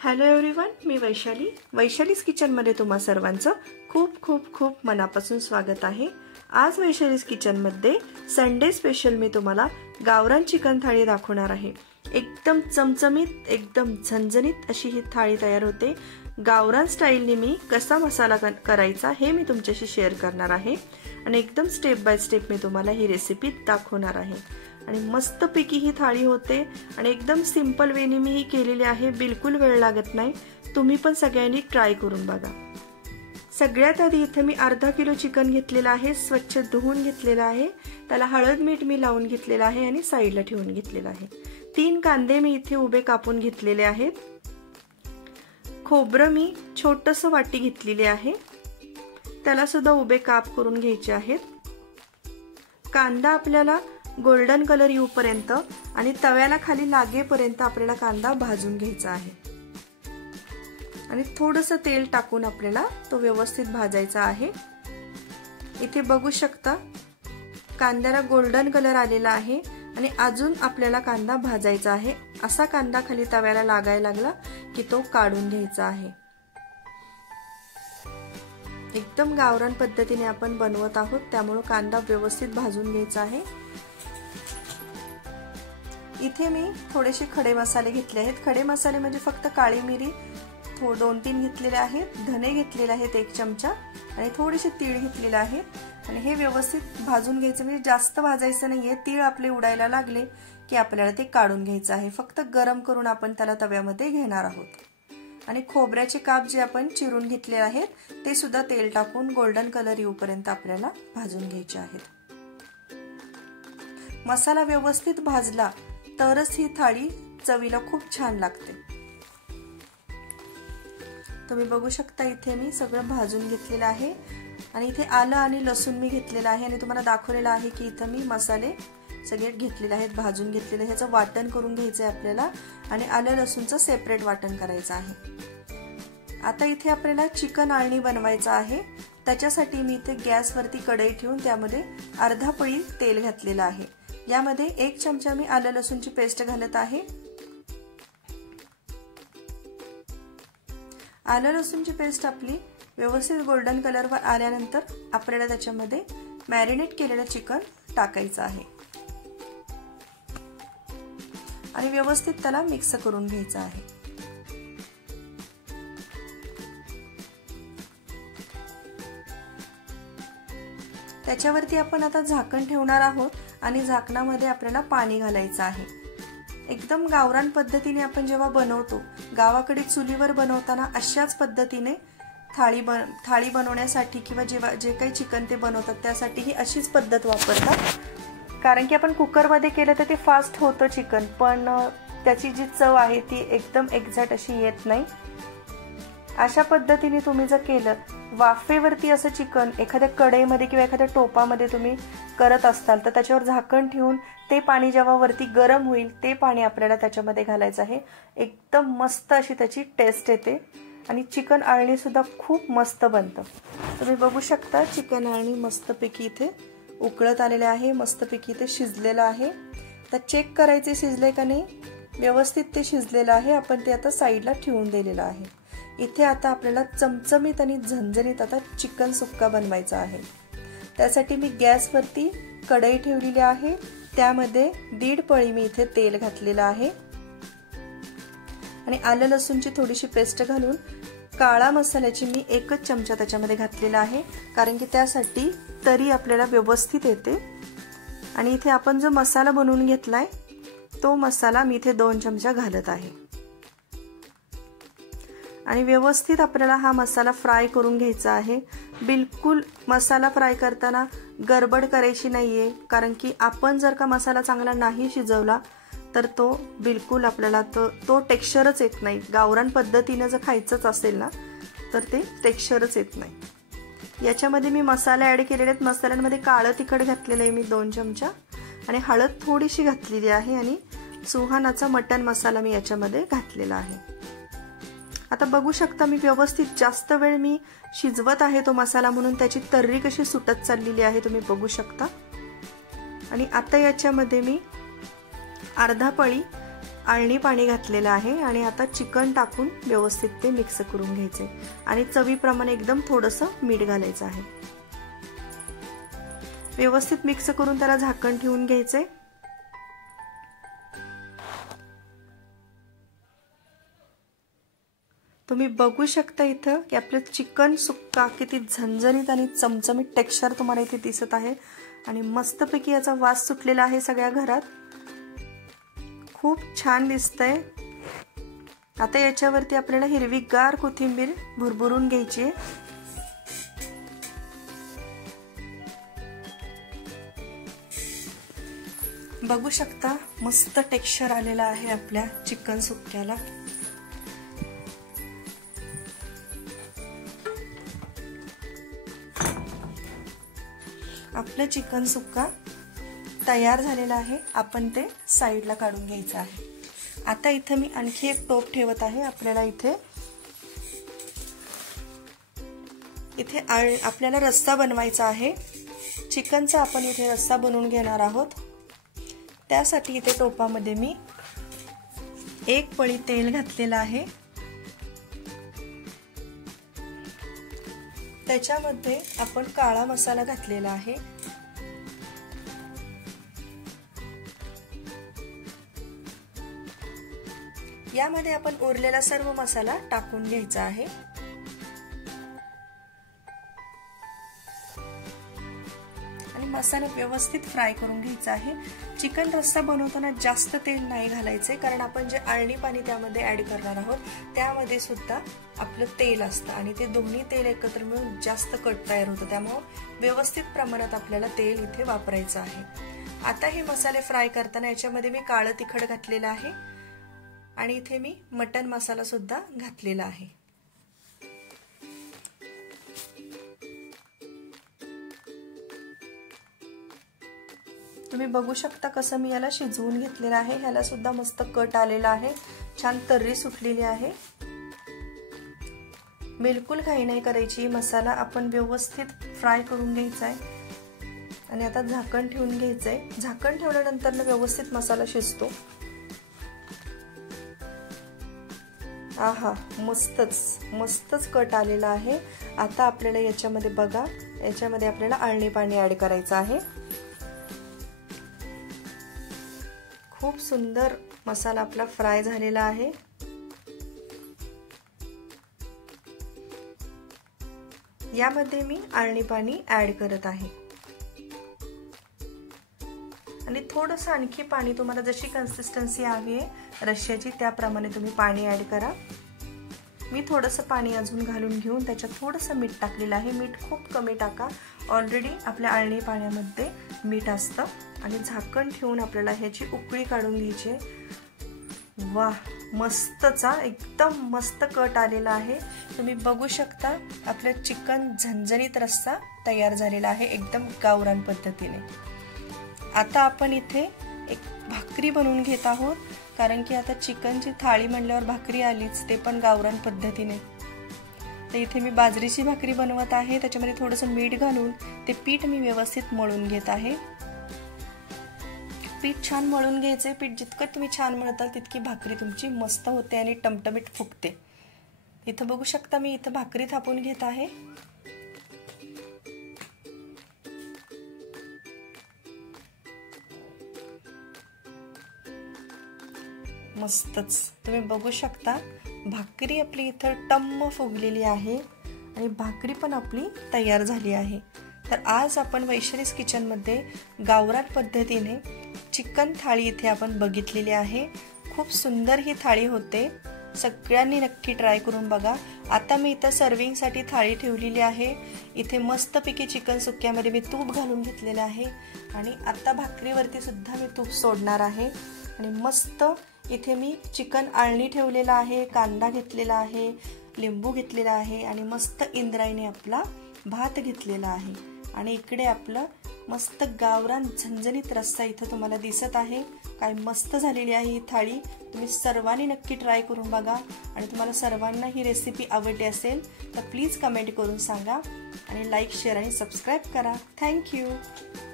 Hello everyone, मी वैशालीज किचनमध्ये तुम्हा सर्वांचं खूप खूप खूप मनापासून स्वागत आहे। आज वैशालीज किचनमध्ये संडे स्पेशल मी तुम्हाला गावरान चिकन थाळी दाखवणार आहे। एकदम चमचमीत, एकदम झणझणीत अशी ही थाळी तयार होते। गावरान स्टाईलने मी कसा मसाला करायचा हे मी तुमच्याशी शेअर करणार आहे आणि एकदम स्टेप बाय स्टेप मी तुम्हाला ही रेसिपी दाखवणार आहे आणि मस्तपैकी ही थाळी होते आणि एकदम सिंपल वेने मी ही केलेली आहे। बिलकुल वेळ लागत नाही, तुम्ही पण सगळ्यांनी ट्राय करून बघा। सगळ्यात आधी इथे मी अर्धा किलो चिकन घेतलेला आहे, स्वच्छ धुवून घेतलेला आहे, त्याला हळद मीठ मी लावून घेतलेला आहे आणि साइडला ठेवून घेतलेला आहे। 3 कांदे मी इथे उभे कापून घेतलेले आहेत। खोबरं मी छोटस वाटी घेतलेली आहे, त्याला सुद्धा उभे काप करून घ्यायचे आहेत। कांदा आपल्याला गोल्डन कलर येऊपर्यंत आणि तव्याला खाली लागेपर्यंत आपल्याला कांदा भाजून घ्यायचा आहे आणि थोडंसं तेल टाकून आपल्याला तो व्यवस्थित भाजायचा आहे। इथे बघू शकता कांद्याला गोल्डन कलर आलेला आहे आणि अजून आपल्याला कांदा भाजायचा आहे। असा कांदा खाली तव्याला लागायला लागला की तो काढून घ्यायचा आहे। एकदम गावरान पद्धतीने आपण बनवत आहोत, त्यामुळे कांदा व्यवस्थित भाजून घ्यायचा आहे। इथे मी थोडेसे खडे मसाले घेतले आहेत। खडे मसाले म्हणजे फक्त काळी मिरी 2-3 घेतलेले आहेत, धने घेतलेले आहेत 1 चमचा आणि थोडेसे तीळ घेतलेले आहेत आणि हे व्यवस्थित भाजून घ्यायचं। म्हणजे जास्त भाजायचं नाहीये, तीळ आपले उडायला लागले की आपल्याला ते काढून घ्यायचं आहे। फक्त गरम करून आपण त्याला तव्यामध्ये घेणार आहोत आणि खोबऱ्याचे काप जे आपण चिरून घेतले आहेत ते सुद्धा तेल टाकून गोल्डन कलर येऊपर्यंत आपल्याला भाजून घ्यायचे आहेत। मसाला व्यवस्थित भाजला तरच ही थाळी चवीला खूप छान लागते। तुम्ही बघू शकता इथे मी सगळं भाजून घेतलेलं आहे आणि इथे आलं आणि लसूण मी घेतलेलं आहे आणि तुम्हाला दाखवलेलं आहे की इथे मी मसाले सगळे घेतलेले आहेत, भाजून घेतलेले। ह्याचं वाटण करून घ्यायचं आहे आपल्याला आणि आलं लसूणचं सेपरेट वाटण करायचं आहे। आता इथे आपल्याला चिकन आळणी बनवायचं आहे, त्याच्यासाठी मी इथे गॅसवरती कढई ठेवून त्यामध्ये अर्धा पळी तेल घातलेलं आहे। यामध्ये 1 चमचा मी आलं लसूणची पेस्ट घालत आहे। आलं लसूणची पेस्ट आपली व्यवस्थित गोल्डन कलरवर आल्यानंतर आपल्याला त्याच्यामध्ये मॅरिनेट केलेलं चिकन टाकायचं आहे आणि व्यवस्थित त्याला मिक्स करून घ्यायचं आहे। त्याच्यावरती आपण आता झाकण ठेवणार आहोत आणि झाकणामध्ये आपल्याला पाणी घालायचं आहे। एकदम गावरान पद्धतीने आपण जेव्हा बनवतो, गावाकडे चुलीवर बनवताना अशाच पद्धतीने थाळी बनवण्यासाठी किंवा जे काही चिकन ते बनवतात त्यासाठी ही अशीच पद्धत वापरतात। कारण की आपण कुकरमध्ये केलं तर ते फास्ट होतं चिकन, पण त्याची जी चव आहे ती एकदम एक्झॅक्ट अशी येत नाही। अशा पद्धतीने तुम्ही जर केलं वाफेवरती असं चिकन एखाद्या कढईमध्ये किंवा एखाद्या टोपामध्ये तुम्ही करत असताल तर त्याच्यावर झाकण ठेवून ते पाणी जेव्हा वरती गरम होईल ते पाणी आपल्याला त्याच्यामध्ये घालायचं आहे। एकदम मस्त अशी त्याची टेस्ट येते आणि चिकन आळणी सुद्धा खूप मस्त बनतं। तुम्ही बघू शकता चिकन आळणी मस्तपैकी इथे उकळत आलेले आहे, मस्तपैकी इथे शिजलेलं आहे। तर चेक करायचे शिजले का नाही, व्यवस्थित ते शिजलेलं आहे। आपण ते आता साईडला ठेवून दिलेलं आहे। इथे आता आपल्याला चमचमीत आणि झणझणीत आता चिकन सुक्का बनवायचा आहे। त्यासाठी मी गॅसवरती कढई ठेवलेली आहे, त्यामध्ये 1.5 पळी मी इथे तेल घातलेलं आहे आणि आलं लसूणची थोडीशी पेस्ट घालून काळा मसाल्याची मी 1च चमचा त्याच्यामध्ये घातलेला आहे, कारण की त्यासाठी तरी आपल्याला व्यवस्थित येते। आणि इथे आपण जो मसाला बनवून घेतलाय तो मसाला मी इथे 2 चमचा घालत आहे आणि व्यवस्थित आपल्याला हा मसाला फ्राय करून घ्यायचा आहे। बिलकुल मसाला फ्राय करताना गडबड करायची नाहीये, कारण की आपण जर का मसाला चांगला नाही शिजवला तर तो बिलकुल आपल्याला तो टेक्स्चरच येत नाही। गावरान पद्धतीने जर खायचंच असेल ना तर ते टेक्स्चरच येत नाही। याच्यामध्ये मी मसाले ऍड केलेले आहेत। मसाल्यांमध्ये काळं तिखट घातलेलं आहे मी 2 चमचा आणि हळद थोडीशी घातलेली आहे आणि सुहानाचा मटण मसाला मी याच्यामध्ये घातलेला आहे। आता बघू शकता मी व्यवस्थित जास्त वेळ मी शिजवत आहे तो मसाला, म्हणून त्याची तर्री कशी सुटत चाललेली आहे तुम्ही बघू शकता। आणि आता याच्यामध्ये मी अर्धा पळी आळणी पाणी घातलेलं आहे आणि आता चिकन टाकून व्यवस्थित ते मिक्स करून घ्यायचे आणि चवीप्रमाणे एकदम थोडंसं मीठ घालायचं आहे. व्यवस्थित मिक्स करून त्याला झाकण ठेवून घ्यायचे. तुम्ही बघू शकता इथं की आपलं चिकन सुक्का किती झणझणीत आणि चमचमीत टेक्स्चर तुम्हाला इथे दिसत आहे आणि मस्तपैकी याचा वास सुटलेला आहे सगळ्या घरात. खूप छान दिसतंय. आता याच्यावरती आपल्याला हिरवीगार कोथिंबीर भुरभुरून घ्यायची आहे. बघू शकता मस्त टेक्स्चर आलेला आहे आपल्या चिकन सुक्क्याला. आपलं चिकन सुक्का तयार झालेला आहे. आपण ते साईडला काढून घ्यायचं आहे. आता इथं मी आणखी एक टोप ठेवत आहे. आपल्याला इथे आपल्याला रस्सा बनवायचा आहे. चिकनचा आपण इथे रस्सा बनवून घेणार आहोत. त्यासाठी इथे टोपामध्ये मी 1 पळी तेल घातलेलं आहे. त्याच्यामध्ये आपण काळा मसाला घातलेला आहे. यामध्ये आपण उरलेला सर्व मसाला टाकून घ्यायचा आहे. आणि मसाला व्यवस्थित फ्राय करून घ्यायचा आहे. चिकन रस्सा बनवताना जास्त तेल नाही घालायचे, कारण आपण जे आळणी पाणी त्यामध्ये ऍड करणार आहोत त्यामध्ये सुद्धा आपलं तेल असतं आणि ते दोन्ही तेल एकत्र मिळून जास्त कट तयार होतं. त्यामुळे व्यवस्थित प्रमाणात आपल्याला तेल इथे वापरायचं आहे. आता हे मसाले फ्राय करताना याच्यामध्ये मी काळं तिखट घातलेलं आहे आणि इथे मी मटन मसाला सुद्धा घातलेला आहे. तुम्ही बघू शकता कसं मी याला शिजवून घेतलेलं आहे. ह्याला सुद्धा मस्त कट आलेला आहे. छान तर्री सुटलेली आहे. बिलकुल घाई नाही करायची. मसाला आपण व्यवस्थित फ्राय करून घ्यायचा आहे आणि आता झाकण ठेवून घ्यायचंय. झाकण ठेवल्यानंतर व्यवस्थित मसाला शिजतो. आहा, मस्तच कट आलेला आहे. आता आपल्याला याच्यामध्ये बघा, याच्यामध्ये आपल्याला आळणी पाणी ऍड करायचं आहे. खूप सुंदर मसाला आपला फ्राय झालेला आहे. यामध्ये मी आळणी पाणी ऍड करत आहे आणि थोडंसं आणखी पाणी, तुम्हाला जशी कन्सिस्टन्सी हवी आहे रश्श्याची त्याप्रमाणे तुम्ही पाणी ऍड करा. मी थोडंसं पाणी अजून घालून घेऊन त्याच्यात थोडंसं मीठ टाकलेलं आहे. मीठ खूप कमी टाका. ऑलरेडी आपल्या आळणी पाण्यामध्ये मीठ असतं. आणि झाकण ठेवून आपल्याला ह्याची उकळी काढून घ्यायची. वाह, मस्तचा एकदम मस्त कट आलेला आहे. तुम्ही बघू शकता आपलं चिकन झणझणीत रस्सा तयार झालेला आहे एकदम गावरान पद्धतीने. आता आपण इथे एक भाकरी बनवून घेत आहोत, कारण की आता चिकनची थाळी म्हणल्यावर भाकरी आलीच, ते पण गावरान पद्धतीने. तर इथे मी बाजरीची भाकरी बनवत आहे. त्याच्यामध्ये थोडंसं मीठ घालून ते पीठ मी व्यवस्थित मळून घेत आहे. पीठ छान मळून घ्यायचे. पीठ जितकं तुम्ही छान मळताल तितकी भाकरी तुमची मस्त होते आणि टमटमीत फुगते. इथं बघू शकता मी इथं भाकरी थापून घेत आहे. मस्तच तुम्ही बघू शकता भाकरी आपली इथं टम्म फुगलेली आहे आणि भाकरी पण आपली तयार झाली आहे. तर आज आपण वैशालीज किचन मध्ये गावरान पद्धतीने चिकन थाळी इथे आपण बघितलेली आहे. खूप सुंदर ही थाळी होते. सगळ्यांनी नक्की ट्राय करून बघा. आता मी इथं सर्विंग साठी थाळी ठेवलेली आहे. इथे मस्तपैकी चिकन सुक्क्यामध्ये मी तूप घालून घेतलेलं आहे आणि आता भाकरीवरती सुद्धा मी तूप सोडणार आहे. आणि मस्त इथे मी चिकन आळणी ठेवलेला आहे, कांदा घेतलेला आहे, लिंबू घेतलेला आहे आणि मस्त इंद्रायणी आपला भात घेतलेला आहे. आणि इकडे आपलं मस्त गावरान झणझणीत रस्सा इथं तुम्हाला दिसत आहे. काय मस्त झालेली आहे ही थाळी. तुम्ही सर्वांनी नक्की ट्राय करून बघा आणि तुम्हाला सर्वांना ही रेसिपी आवडली असेल तर प्लीज कमेंट करून सांगा आणि लाईक, शेअर आणि सबस्क्राईब करा. थँक्यू.